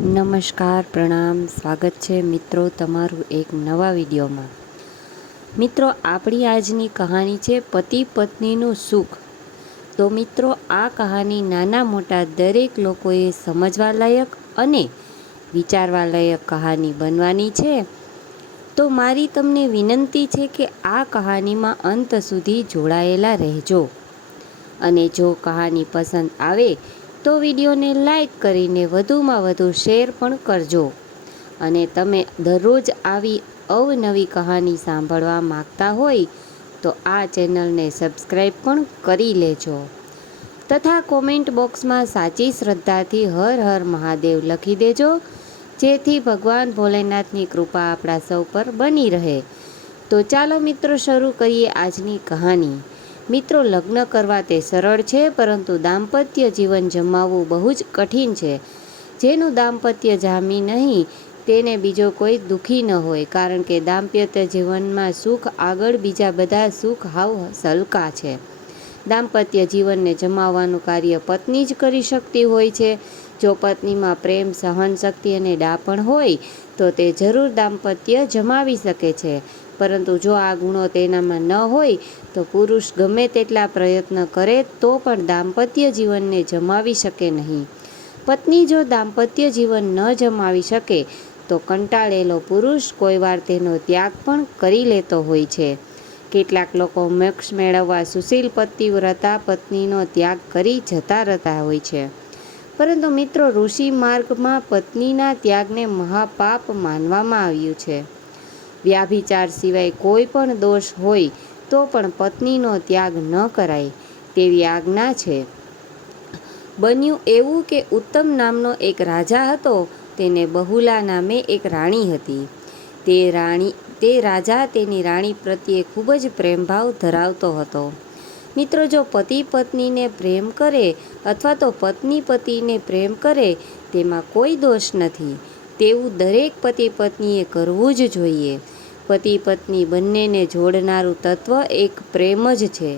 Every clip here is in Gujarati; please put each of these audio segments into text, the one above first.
નમસ્કાર, પ્રણામ, સ્વાગત છે મિત્રો તમારું એક નવા વિડીયોમાં. મિત્રો, આપણી આજની કહાની છે પતિ પત્નીનું સુખ. તો મિત્રો, આ કહાની નાના મોટા દરેક લોકોએ સમજવા લાયક અને વિચારવા લાયક કહાની બનવાની છે. તો મારી તમને વિનંતી છે કે આ કહાનીમાં અંત સુધી જોડાયેલા રહેજો. અને જો કહાની પસંદ આવે તો વિડીયોને લાઈક કરીને વધુમાં વધુ શેર પણ કરજો. અને તમે દરરોજ આવી અવનવી કહાની સાંભળવા માંગતા હોય તો આ ચેનલને સબસ્ક્રાઈબ પણ કરી લેજો. તથા કોમેન્ટ બોક્સમાં સાચી શ્રદ્ધાથી હર હર મહાદેવ લખી દેજો, જેથી ભગવાન ભોલેનાથની કૃપા આપણા સૌ પર બની રહે. તો ચાલો મિત્રો, શરૂ કરીએ આજની કહાની. મિત્રો, લગ્ન કરવા તે સરળ છે, પરંતુ દાંપત્ય જીવન જમાવવું બહુ જ કઠિન છે. જેનું દાંપત્ય જામી નહીં તેને બીજો કોઈ દુઃખી ન હોય, કારણ કે દાંપત્ય જીવનમાં સુખ આગળ બીજા બધા સુખ હાવ સલકા છે. દાંપત્ય જીવનને જમાવવાનું કાર્ય પત્ની જ કરી શકતી હોય છે. જો પત્નીમાં પ્રેમ, સહનશક્તિ અને ડાપણ હોય તો તે જરૂર દાંપત્ય જમાવી શકે છે. પરંતુ જો આ ગુણો તેનામાં ન હોય તો પુરુષ ગમે તેટલા પ્રયત્ન કરે તો પણ દાંપત્ય જીવનને જમાવી શકે નહીં. પત્ની જો દાંપત્ય જીવન ન જમાવી શકે તો કંટાળેલો પુરુષ કોઈવાર તેનો ત્યાગ પણ કરી લેતો હોય છે. કેટલાક લોકો મોક્ષ મેળવવા સુશીલ પતિવ્રતા પત્નીનો ત્યાગ કરી જતા રહેતા હોય છે. પરંતુ મિત્રો, ઋષિ માર્ગમાં પત્નીના ત્યાગને મહાપાપ માનવામાં આવ્યું છે. વ્યભિચાર સિવાય કોઈ પણ દોષ હોય તો પણ પત્નીનો ત્યાગ ન કરાય તેવી આજ્ઞા છે. બન્યું એવું કે ઉત્તમ નામનો એક રાજા હતો. તેને બહુલા નામે એક રાણી હતી. તે રાજા તેની રાણી પ્રત્યે ખૂબ જ પ્રેમભાવ ધરાવતો હતો. મિત્રો, જો પતિ પત્નીને પ્રેમ કરે અથવા તો પત્ની પતિને પ્રેમ કરે તેમાં કોઈ દોષ નથી. તેવું દરેક પતિ પત્નીએ કરવું જ જોઈએ. પતિ પત્ની બંનેને જોડનારું તત્વ એક પ્રેમ જ છે.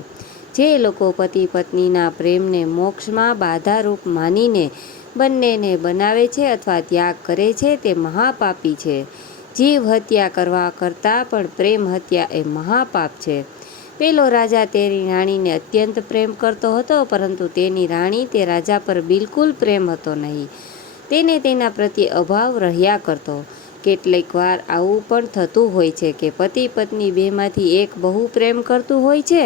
જે લોકો પતિ પત્નીના પ્રેમને મોક્ષમાં બાધારૂપ માનીને બંનેને બનાવે છે અથવા ત્યાગ કરે છે તે મહાપાપી છે. જીવ હત્યા કરવા કરતાં પણ પ્રેમ હત્યા એ મહાપાપ છે. પેલો રાજા તેની રાણીને અત્યંત પ્રેમ કરતો હતો, પરંતુ તેની રાણી તે રાજા પર બિલકુલ પ્રેમ હતો નહીં. તેને તેના પ્રત્યે અભાવ રહ્યા કરતો. કેટલીક વાર આવું પણ થતું હોય છે કે પતિ પત્ની બેમાંથી એક બહુ પ્રેમ કરતું હોય છે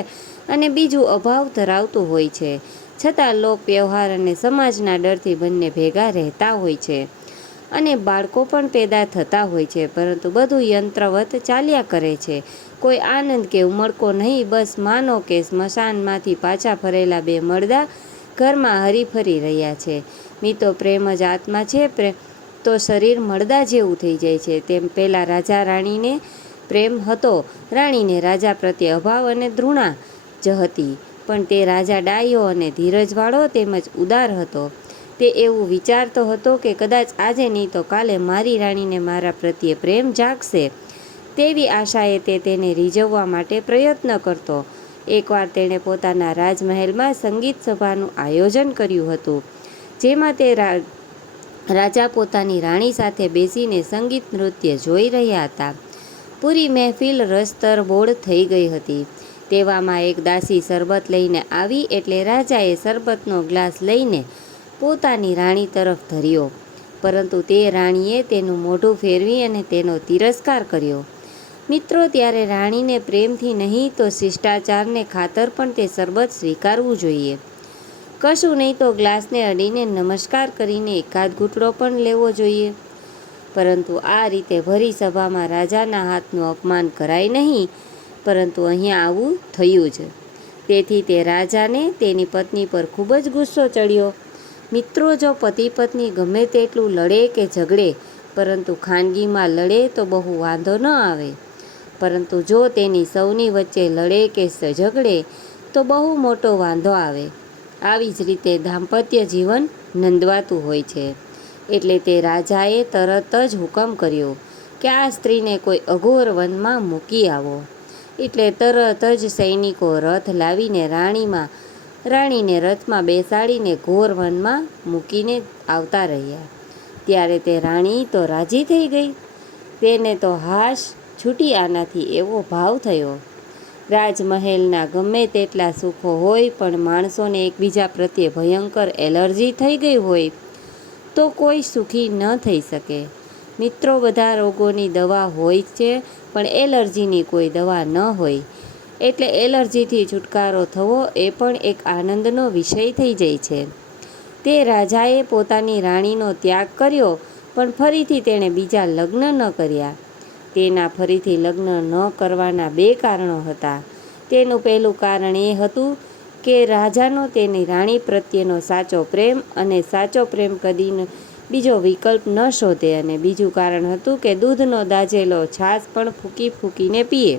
અને બીજું અભાવ ધરાવતું હોય છે. છતાં લોક વ્યવહાર અને સમાજના ડરથી બંને ભેગા રહેતા હોય છે અને બાળકો પણ પેદા થતા હોય છે. પરંતુ બધું યંત્રવત ચાલ્યા કરે છે. કોઈ આનંદ કે ઉમળકો નહીં. બસ માનો કે સ્મશાનમાંથી પાછા ફરેલા બે મરદા ઘરમાં હરીફરી રહ્યા છે. મિત્રો, પ્રેમ જ આત્મા છે તો શરીર મળદા જેવું થઈ જાય છે. તેમ પહેલા રાજા રાણીને પ્રેમ હતો. રાણીને રાજા પ્રત્યે અભાવ અને ધૃણા જ હતી. પણ તે રાજા ડાયો અને ધીરજવાળો તેમજ ઉદાર હતો. તે એવું વિચારતો હતો કે કદાચ આજે નહીં તો કાલે મારી રાણીને મારા પ્રત્યે પ્રેમ જાગશે. તેવી આશાએ તે તેને રીઝવવા માટે પ્રયત્ન કરતો. એકવાર તેણે પોતાના રાજમહેલમાં સંગીત સભાનું આયોજન કર્યું હતું, જેમાં તે રાજા પોતાની રાણી સાથે બેસીને સંગીત નૃત્ય જોઈ રહ્યા હતા. પૂરી મહેફિલ રસતરબોળ થઈ ગઈ હતી. તેવામાં એક દાસી શરબત લઈને આવી એટલે રાજાએ શરબતનો ગ્લાસ લઈને પોતાની રાણી તરફ ધર્યો. પરંતુ તે રાણીએ તેનું મોઢું ફેરવી અને તેનો તિરસ્કાર કર્યો. મિત્રો, ત્યારે રાણીને પ્રેમથી નહીં તો શિષ્ટાચારને ખાતર પણ તે શરબત સ્વીકારવું જોઈએ. કશું નહીં તો ગ્લાસને અડીને નમસ્કાર કરીને એકાદ ઘૂંટડો પણ લેવો જોઈએ. પરંતુ આ રીતે ભરી સભામાં રાજાના હાથનું અપમાન કરાય નહીં. પરંતુ અહીંયા આવું થયું જ. તેથી તે રાજાને તેની પત્ની પર ખૂબ જ ગુસ્સો ચડ્યો. મિત્રો, જો પતિ પત્ની ગમે તેટલું લડે કે ઝઘડે, પરંતુ ખાનગીમાં લડે તો બહુ વાંધો ન આવે. પરંતુ જો તેની સૌની વચ્ચે લડે કે ઝઘડે તો બહુ મોટો વાંધો આવે. આવી જ રીતે દાંપત્ય જીવન નંદવાતું હોય છે. એટલે તે રાજાએ તરત જ હુકમ કર્યો કે આ સ્ત્રીને કોઈ અઘોર વનમાં મૂકી આવો. એટલે તરત જ સૈનિકો રથ લાવીને રાણીને રથમાં બેસાડીને ઘોર વનમાં મૂકીને આવતા રહ્યા. ત્યારે તે રાણી તો રાજી થઈ ગઈ. તેને તો હાશ છૂટી આનાથી એવો ભાવ થયો. રાજમહેલના ગમે તેટલા સુખો હોય, પણ માણસોને એકબીજા પ્રત્યે ભયંકર એલર્જી થઈ ગઈ હોય તો કોઈ સુખી ન થઈ શકે. મિત્રો, બધા રોગોની દવા હોય છે, પણ એલર્જીની કોઈ દવા ન હોય. એટલે એલર્જીથી છુટકારો થવો એ પણ એક આનંદનો વિષય થઈ જાય છે. તે રાજાએ પોતાની રાણીનો ત્યાગ કર્યો, પણ ફરીથી તેણે બીજા લગ્ન ન કર્યા. તેના ફરીથી લગ્ન ન કરવાના 2 કારણો હતા. તેનું પહેલું કારણ એ હતું કે રાજાનો તેની રાણી પ્રત્યેનો સાચો પ્રેમ, અને સાચો પ્રેમ કદી બીજો વિકલ્પ ન શોધે. અને બીજું કારણ હતું કે દૂધનો દાઝેલો છાશ પણ ફૂંકી ફૂંકીને પીએ.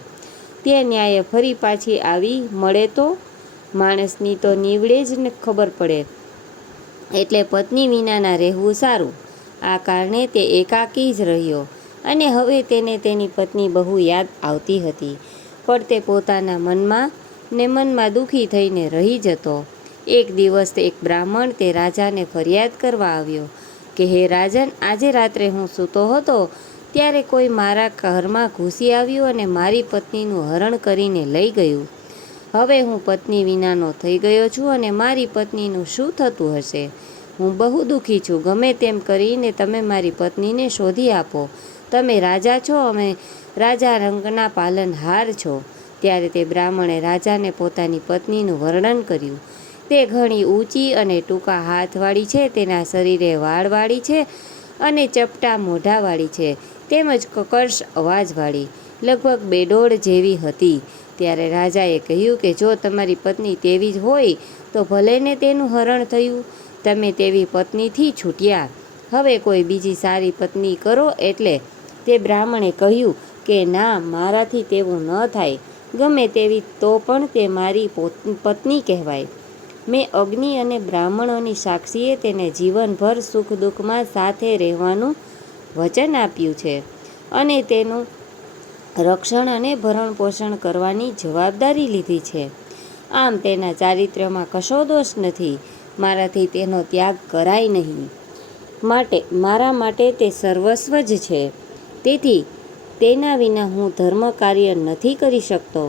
તે ન્યાયે ફરી પાછી આવી મળે તો માણસની તો નીવડે જ ખબર પડે. એટલે પત્ની વિનાના રહેવું સારું. આ કારણે તે એકાકી જ રહ્યો, અને હવે તેને તેની પત્ની બહુ યાદ આવતી હતી. પણ તે પોતાના મનમાં દુઃખી થઈને રહી જતો. એક દિવસ એક બ્રાહ્મણ તે રાજાને ફરિયાદ કરવા આવ્યો કે, હે રાજન, આજે રાત્રે હું સૂતો હતો ત્યારે કોઈ મારા ઘરમાં ઘૂસી આવ્યું અને મારી પત્નીનું હરણ કરીને લઈ ગયું. હવે હું પત્ની વિનાનો થઈ ગયો છું, અને મારી પત્નીનું શું થતું હશે? હું બહુ દુઃખી છું. ગમે તેમ કરીને તમે મારી પત્નીને શોધી આપો. તમે રાજા છો, અમે રાજા રંગના પાલનહાર છો. ત્યારે તે બ્રાહ્મણે રાજાને પોતાની પત્નીનું વર્ણન કર્યું. તે ઘણી ઊંચી અને ટૂંકા હાથવાળી છે, તેના શરીરે વાળવાળી છે અને ચપટા મોઢાવાળી છે, તેમજ કર્કશ અવાજવાળી, લગભગ બેડોળ જેવી હતી. ત્યારે રાજાએ કહ્યું કે જો તમારી પત્ની તેવી જ હોય તો ભલે ને તેનું હરણ થયું. તમે તેવી પત્નીથી છૂટ્યા, હવે કોઈ બીજી સારી પત્ની કરો. એટલે તે બ્રાહ્મણે કહ્યું કે ના, મારાથી તેવું ન થાય. ગમે તેવી તો પણ તે મારી પત્ની કહેવાય. મેં અગ્નિ અને બ્રાહ્મણોની સાક્ષીએ તેને જીવનભર સુખ દુઃખમાં સાથે રહેવાનું વચન આપ્યું છે, અને તેનું રક્ષણ અને ભરણપોષણ કરવાની જવાબદારી લીધી છે. આમ તેના ચારિત્ર્યમાં કશો દોષ નથી. મારાથી તેનો ત્યાગ કરાય નહીં. માટે મારા માટે તે સર્વસ્વ જ છે. તેથી તેના વિના હું ધર્મ કાર્ય નથી કરી શકતો.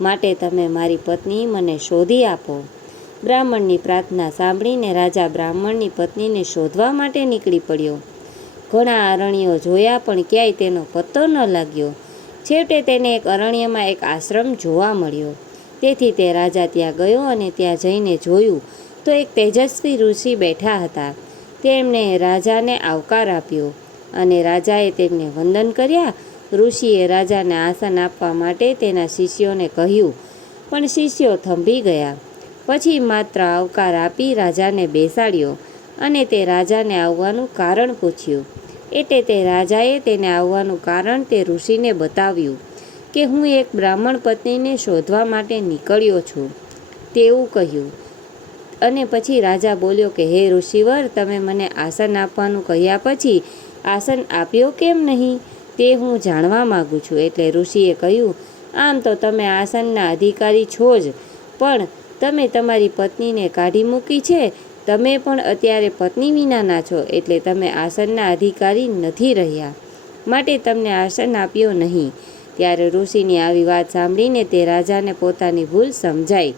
માટે તમે મારી પત્ની મને શોધી આપો. બ્રાહ્મણની પ્રાર્થના સાંભળીને રાજા બ્રાહ્મણની પત્નીને શોધવા માટે નીકળી પડ્યો. ઘણા અરણ્યો જોયા, પણ ક્યાંય તેનો પત્તો ન લાગ્યો. છેવટે તેને એક અરણ્યમાં એક આશ્રમ જોવા મળ્યો. તેથી તે રાજા ત્યાં ગયો, અને ત્યાં જઈને જોયું તો એક તેજસ્વી ઋષિ બેઠા હતા. તેમણે રાજાને આવકાર આપ્યો, અને રાજાએ તેમને વંદન કર્યા. ઋષિએ રાજાને આસન આપવા માટે તેના શિષ્યોને કહ્યું, પણ શિષ્યો થંભી ગયા. પછી માત્ર આવકાર આપી રાજાને બેસાડ્યો, અને તે રાજાને આવવાનું કારણ પૂછ્યું. એટલે તે રાજાએ તેને આવવાનું કારણ તે ઋષિને બતાવ્યું કે હું એક બ્રાહ્મણ પત્નીને શોધવા માટે નીકળ્યો છું તેવું કહ્યું. અને પછી રાજા બોલ્યો કે હે ઋષિવર, તમે મને આસન આપવાનું કહ્યા પછી આસન આપ્યો કેમ નહીં તે હું જાણવા માગું છું. એટલે ઋષિએ કહ્યું, આમ તો તમે આસનના અધિકારી છો જ, પણ તમે તમારી પત્નીને કાઢી મૂકી છે. તમે પણ અત્યારે પત્ની વિનાના છો, એટલે તમે આસનના અધિકારી નથી રહ્યા. માટે તમને આસન આપ્યો નહીં. ત્યારે ઋષિની આવી વાત સાંભળીને તે રાજાને પોતાની ભૂલ સમજાઈ,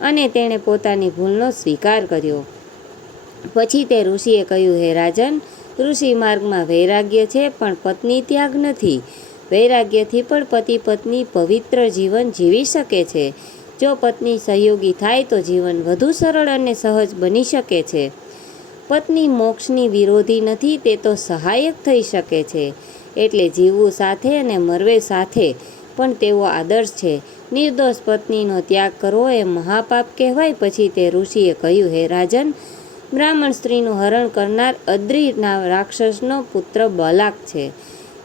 અને તેણે પોતાની ભૂલનો સ્વીકાર કર્યો. પછી તે ઋષિએ કહ્યું, હે રાજન, ઋષિ માર્ગમાં વૈરાગ્ય છે, પણ પત્ની ત્યાગ નથી. વૈરાગ્યથી પણ પતિ પત્ની પવિત્ર જીવન જીવી શકે છે. જો પત્ની સહયોગી થાય તો જીવન વધુ સરળ અને સહજ બની શકે છે. પત્ની મોક્ષની વિરોધી નથી, તે તો સહાયક થઈ શકે છે. એટલે જીવવું સાથે અને મરવે સાથે પણ તેવો આદર્શ છે. નિર્દોષ પત્નીનો ત્યાગ કરવો એ મહાપાપ કહેવાય. પછી તે ઋષિએ કહ્યું, હે રાજન, બ્રાહ્મણ સ્ત્રીનું હરણ કરનાર અદ્રી રાક્ષસનો પુત્ર બલાક છે.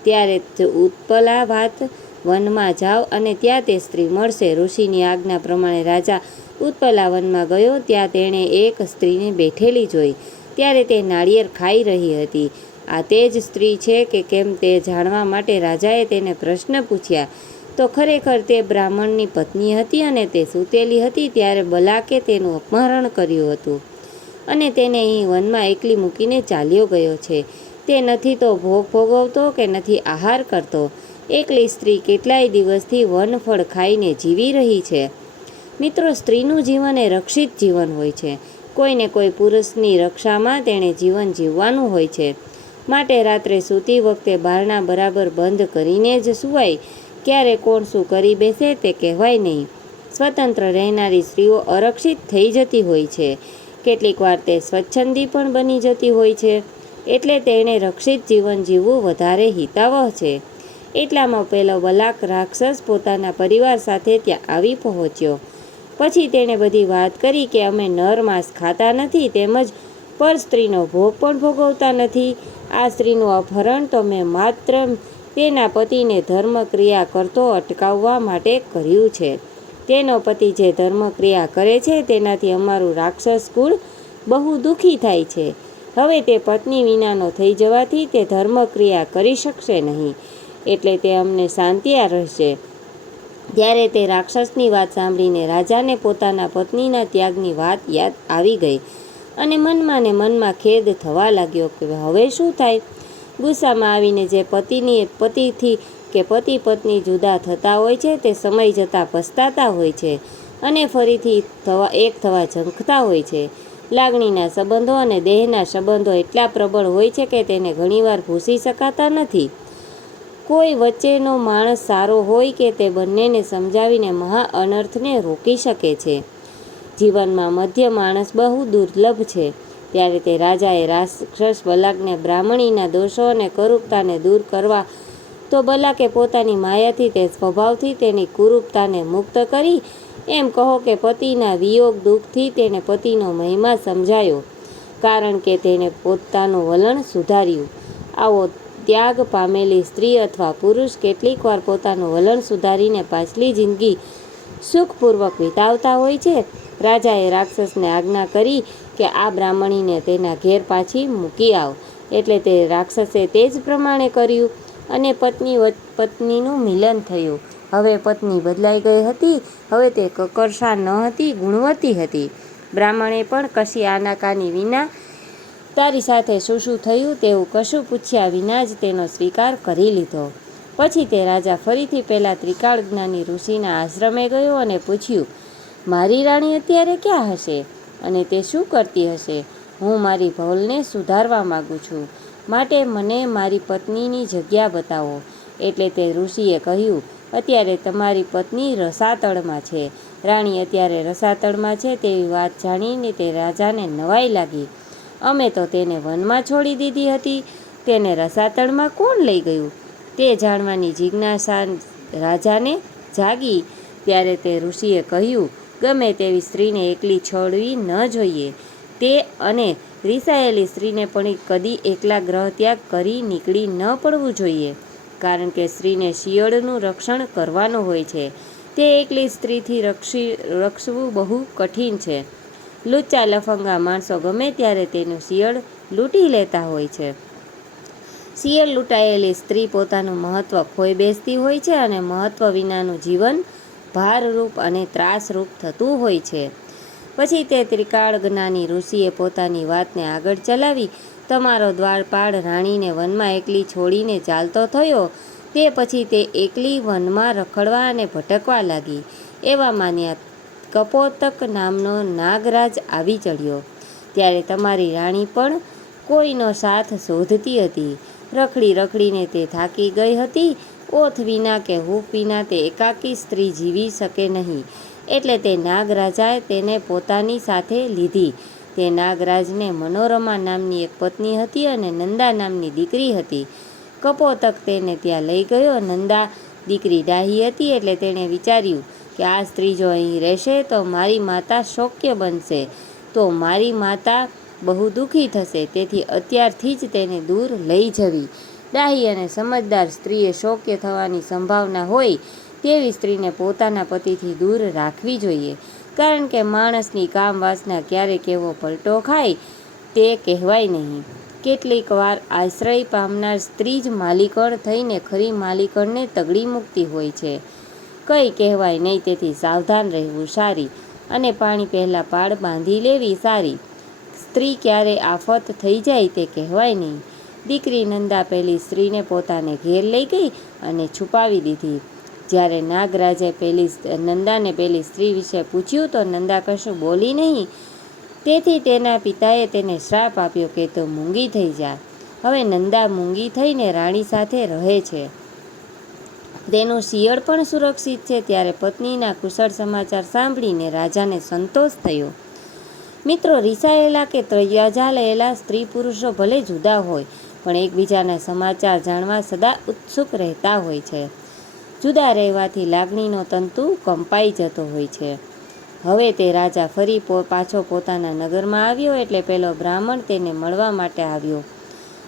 ત્યારે ઉત્પલાવાત વનમાં જાઓ, અને ત્યાં તે સ્ત્રી મળશે. ઋષિની આજ્ઞા પ્રમાણે રાજા ઉત્પલા વનમાં ગયો. ત્યાં તેણે એક સ્ત્રીને બેઠેલી જોઈ. ત્યારે તે નાળિયેર ખાઈ રહી હતી. આ તે જ સ્ત્રી છે કે કેમ તે જાણવા માટે રાજાએ તેને પ્રશ્ન પૂછ્યા. તો ખરેખર તે બ્રાહ્મણની પત્ની હતી, અને તે સૂતેલી હતી ત્યારે બલાકે તેનું અપહરણ કર્યું હતું, અને તેને અહીં વનમાં એકલી મૂકીને ચાલ્યો ગયો છે. તે નથી તો ભોગ ભોગવતો કે નથી આહાર કરતો. એકલી સ્ત્રી કેટલાય દિવસથી વનફળ ખાઈને જીવી રહી છે. મિત્રો, સ્ત્રીનું જીવન એ રક્ષિત જીવન હોય છે. કોઈને કોઈ પુરુષની રક્ષામાં તેણે જીવન જીવવાનું હોય છે. માટે રાત્રે સૂતી વખતે બારણા બરાબર બંધ કરીને જ સૂવાય. ક્યારે કોણ શું કરી બેસે તે કહેવાય નહીં. સ્વતંત્ર રહેનારી સ્ત્રીઓ અરક્ષિત થઈ જતી હોય છે. કેટલીક વાર તે સ્વચ્છંદી પણ બની જતી હોય છે. એટલે તેણે રક્ષિત જીવન જીવવું વધારે હિતાવહ છે. એટલામાં પેલો બલાક રાક્ષસ પોતાના પરિવાર સાથે ત્યાં આવી પહોંચ્યો. પછી તેણે બધી વાત કરી કે અમે નર માંસ ખાતા નથી, તેમજ પર સ્ત્રીનો ભોગ પણ ભોગવતા નથી. આ સ્ત્રીનું અપહરણ તો મેં માત્ર તેના પતિને ધર્મક્રિયા કરતો અટકાવવા માટે કર્યું છે. તેનો પતિ જે ધર્મક્રિયા કરે છે તેનાથી અમારું રાક્ષસ કુળ બહુ દુઃખી થાય છે. હવે તે પત્ની વિનાનો થઈ જવાથી તે ધર્મક્રિયા કરી શકશે નહીં. એટલે તે અમને શાંતિયા રહેશે. ત્યારે તે રાક્ષસની વાત સાંભળીને રાજાને પોતાના પત્નીના ત્યાગની વાત યાદ આવી ગઈ અને મનમાં ને મનમાં ખેદ થવા લાગ્યો કે હવે શું થાય. ગુસ્સામાં આવીને જે પતિથી કે પતિ પત્ની જુદા થતા હોય છે તે સમય જતાં પસ્તાતા હોય છે અને ફરીથી એક થવા ઝંખતા હોય છે. લાગણીના સંબંધો અને દેહના સંબંધો એટલા પ્રબળ હોય છે કે તેને ઘણીવાર ભૂંસી શકાતા નથી. કોઈ વચ્ચેનો માણસ સારો હોય કે તે બંનેને સમજાવીને મહા અનર્થને રોકી શકે છે. જીવનમાં મધ્ય માણસ બહુ દુર્લભ છે. ત્યારે તે રાજાએ રાક્ષસ બલાકને બ્રાહ્મણીના દોષો અને કુરૂપતાને દૂર કરવા તો બલાકે પોતાની માયાથી તે સ્વભાવથી તેની કુરૂપતાને મુક્ત કરી. એમ કહો કે પતિના વિયોગ દુઃખથી તેને પતિનો મહિમા સમજાયો, કારણ કે તેને પોતાનું વલણ સુધાર્યું. આવો ત્યાગ પામેલી સ્ત્રી અથવા પુરુષ કેટલીક વાર પોતાનું વલણ સુધારીને પાછલી જિંદગી સુખપૂર્વક વિતાવતા હોય છે. રાજાએ રાક્ષસને આજ્ઞા કરી કે આ બ્રાહ્મણીને તેના ઘેર પાછી મૂકી આવ. એટલે તે રાક્ષસે તે જ પ્રમાણે કર્યું અને પત્નીનું મિલન થયું. હવે પત્ની બદલાઈ ગઈ હતી. હવે તે કકરશા ન હતી, ગુણવતી હતી. બ્રાહ્મણે પણ કશી આનાકાની વિના તારી સાથે શું થયું તેવું કશું પૂછ્યા વિના જ તેનો સ્વીકાર કરી લીધો. પછી તે રાજા ફરીથી પેલા ત્રિકાળ જ્ઞાની ઋષિના આશ્રમે ગયો અને પૂછ્યું, મારી રાણી અત્યારે ક્યાં હશે અને તે શું કરતી હશે? હું મારી ભૂલને સુધારવા માગું છું, માટે મને મારી પત્નીની જગ્યા બતાવો. એટલે તે ઋષિએ કહ્યું, અત્યારે તમારી પત્ની રસાતળમાં છે. રાણી અત્યારે રસાતળમાં છે તેવી વાત જાણીને તે રાજાને નવાઈ લાગી. અમે તો તેને વનમાં છોડી દીધી હતી, તેને રસાતળમાં કોણ લઈ ગયું? તે જાણવાની જિજ્ઞાસા રાજાને જાગી. ત્યારે તે ઋષિએ કહ્યું, ગમે તેવી સ્ત્રીને એકલી છોડવી ન જોઈએ. તે અને રિસાયેલી સ્ત્રીને પણ કદી એકલા ગ્રહ ત્યાગ કરી નીકળી ન પડવું જોઈએ, કારણ કે સ્ત્રીને શિયળનું રક્ષણ કરવાનું હોય છે. તે એકલી સ્ત્રીથી રક્ષવું બહુ કઠિન છે. લુચ્ચા લફંગા માણસો ગમે ત્યારે તેનું શિયળ લૂંટી લેતા હોય છે. શિયળ લૂંટાયેલી સ્ત્રી પોતાનું મહત્વ ખોઈ બેસતી હોય છે અને મહત્વ વિનાનું જીવન ભારરૂપ અને ત્રાસરૂપ થતું હોય છે. પછી તે ત્રિકાળ જ્ઞાની ઋષિએ પોતાની વાતને આગળ ચલાવી. તમારો દ્વારપાળ રાણીને વનમાં એકલી છોડીને ચાલતો થયો તે પછી તે એકલી વનમાં રખડવા અને ભટકવા લાગી. એવા માન્યા કપોતક નામનો નાગરાજ આવી ચડ્યો. ત્યારે તમારી રાણી પણ કોઈનો સાથ શોધતી હતી. રખડી રખડીને તે થાકી ગઈ હતી. ઓથ વિના કે હૂંફ વિના તે એકાકી સ્ત્રી જીવી શકે નહીં. એટલે તે નાગરાજાએ તેને પોતાની સાથે લીધી. તે નાગરાજને મનોરમા નામની એક પત્ની હતી અને નંદા નામની દીકરી હતી. કપોતક તેને ત્યાં લઈ ગયો. નંદા દીકરી ડાહી હતી એટલે તેણે વિચાર્યું કે આ સ્ત્રી જો અહીં રહેશે તો મારી માતા શોક્ય બનશે, તો મારી માતા બહુ દુઃખી થશે. તેથી અત્યારથી જ તેને દૂર લઈ જવી. ડાહી અને સમજદાર સ્ત્રીએ શોક્ય થવાની સંભાવના હોય તેવી સ્ત્રીને પોતાના પતિથી દૂર રાખવી જોઈએ, કારણ કે માણસની કામ વાસના ક્યારેક એવો પલટો ખાય તે કહેવાય નહીં. કેટલીક વાર આશ્રય પામનાર સ્ત્રી જ માલિકણ થઈને ખરી માલિકણને તગડી મૂકતી હોય છે. કંઈ કહેવાય નહીં, તેથી સાવધાન રહેવું સારી અને પાણી પહેલાં પાળ બાંધી લેવી સારી. સ્ત્રી ક્યારે આફત થઈ જાય તે કહેવાય નહીં. દીકરી નંદા પેલી સ્ત્રીને પોતાને ઘેર લઈ ગઈ અને છુપાવી દીધી. જ્યારે નાગરાજે નંદાને પેલી સ્ત્રી વિશે પૂછ્યું તો નંદા કશું બોલી નહીં. તેથી તેના પિતાએ તેને શ્રાપ આપ્યો કે તું મૂંગી થઈ જા. હવે નંદા મૂંગી થઈને રાણી સાથે રહે છે. તેનું શિયળ પણ સુરક્ષિત છે. ત્યારે પત્નીના કુશળ સમાચાર સાંભળીને રાજાને સંતોષ થયો. મિત્રો, રિસાયેલા કે ત્યજાયેલા સ્ત્રી પુરુષો ભલે જુદા હોય પણ એકબીજાના સમાચાર જાણવા સદા ઉત્સુક રહેતા હોય છે. જુદા રહેવાથી લાગણીનો તંતુ કંપાઈ જતો હોય છે. હવે તે રાજા ફરી પાછો પોતાના નગરમાં આવ્યો એટલે પેલો બ્રાહ્મણ તેને મળવા માટે આવ્યો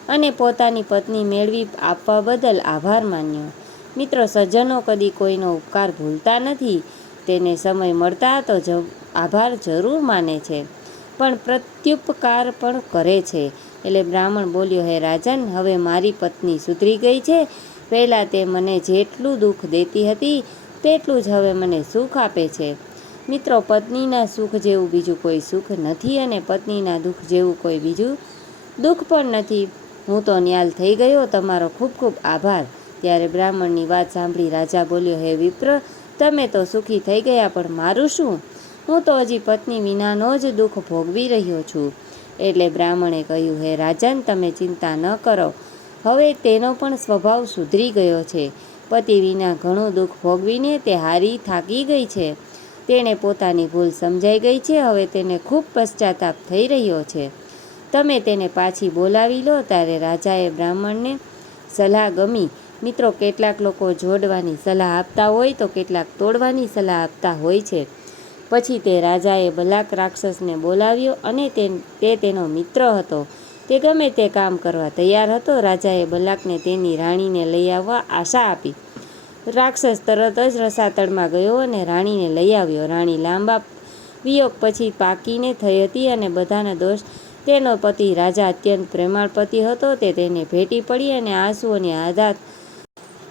અને પોતાની પત્ની મેળવી આપવા બદલ આભાર માન્યો. મિત્રો, સજ્જનો કદી કોઈનો ઉપકાર ભૂલતા નથી. તેને સમય મળતા તો આભાર જરૂર માને છે પણ પ્રત્યુપકાર પણ કરે છે. એટલે બ્રાહ્મણ બોલ્યો, હે રાજન, હવે મારી પત્ની સુધરી ગઈ છે. પહેલાં તે મને જેટલું દુઃખ દેતી હતી તેટલું જ હવે મને સુખ આપે છે. મિત્રો, પત્નીના સુખ જેવું બીજું કોઈ સુખ નથી અને પત્નીના દુઃખ જેવું કોઈ બીજું દુઃખ પણ નથી. હું તો ન્યાલ થઈ ગયો. તમારો ખૂબ ખૂબ આભાર. ત્યારે બ્રાહ્મણની વાત સાંભળી રાજા બોલ્યો, હે વિપ્ર, તમે તો સુખી થઈ ગયા પણ મારું શું? હું તો હજી પત્ની વિનાનો જ દુઃખ ભોગવી રહ્યો છું. એટલે બ્રાહ્મણે કહ્યું, હે રાજન, તમે ચિંતા ન કરો. હવે તેનો પણ સ્વભાવ સુધરી ગયો છે. પતિ વિના ઘણું દુઃખ ભોગવીને તે હારી થાકી ગઈ છે. તેણે પોતાની ભૂલ સમજાઈ ગઈ છે. હવે તેને ખૂબ પશ્ચાતાપ થઈ રહ્યો છે. તમે તેને પાછી બોલાવી લો. ત્યારે રાજાએ બ્રાહ્મણને સલાહ ગમી. મિત્રો, કેટલાક લોકો જોડવાની સલાહ આપતા હોય તો કેટલાક તોડવાની સલાહ આપતા હોય છે. પછી તે રાજાએ બલાક રાક્ષસને બોલાવ્યો અને તે તેનો મિત્ર હતો. તે ગમે તે કામ કરવા તૈયાર હતો. રાજાએ બલાકને તેની રાણીને લઈ આવવા આશા આપી. રાક્ષસ તરત જ રસાતળમાં ગયો અને રાણીને લઈ આવ્યો. રાણી લાંબા વિયોગ પછી પાકીને થઈ હતી અને બધાના દોષ તેનો પતિ રાજા અત્યંત પ્રેમાળ પતિ હતો. તે તેને ભેટી પડી અને આંસુઓની આઘાત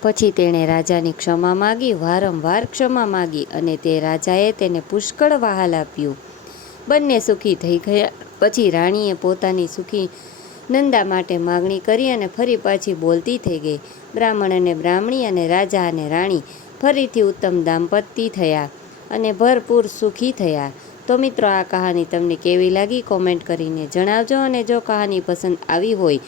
પછી તેણે રાજાની ક્ષમા માગી, વારંવાર ક્ષમા માગી અને તે રાજાએ તેને પુષ્કળ વહાલ આપ્યું. બંને સુખી થઈ ગયા. પછી રાણીએ પોતાની સુખી નંદા માટે માગણી કરી અને ફરી પાછી બોલતી થઈ ગઈ. બ્રાહ્મણ અને બ્રાહ્મણી અને રાજા અને રાણી ફરીથી ઉત્તમ દાંપત્ય થયા અને ભરપૂર સુખી થયા. તો મિત્રો, આ કહાની તમને કેવી લાગી કોમેન્ટ કરીને જણાવજો. અને જો કહાની પસંદ આવી હોય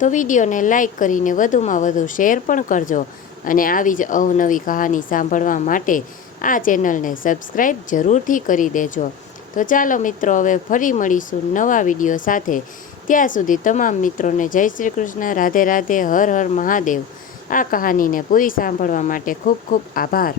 તો વિડીયોને લાઈક કરીને વધુમાં વધુ શેર પણ કરજો. અને આવી જ અવનવી કહાની સાંભળવા માટે આ ચેનલને સબસ્ક્રાઈબ જરૂરથી કરી દેજો. તો ચાલો મિત્રો, હવે ફરી મળીશું નવા વિડીયો સાથે. ત્યાં સુધી તમામ મિત્રોને જય શ્રી કૃષ્ણ, રાધે રાધે, હર હર મહાદેવ. આ કહાનીને પૂરી સાંભળવા માટે ખૂબ ખૂબ આભાર.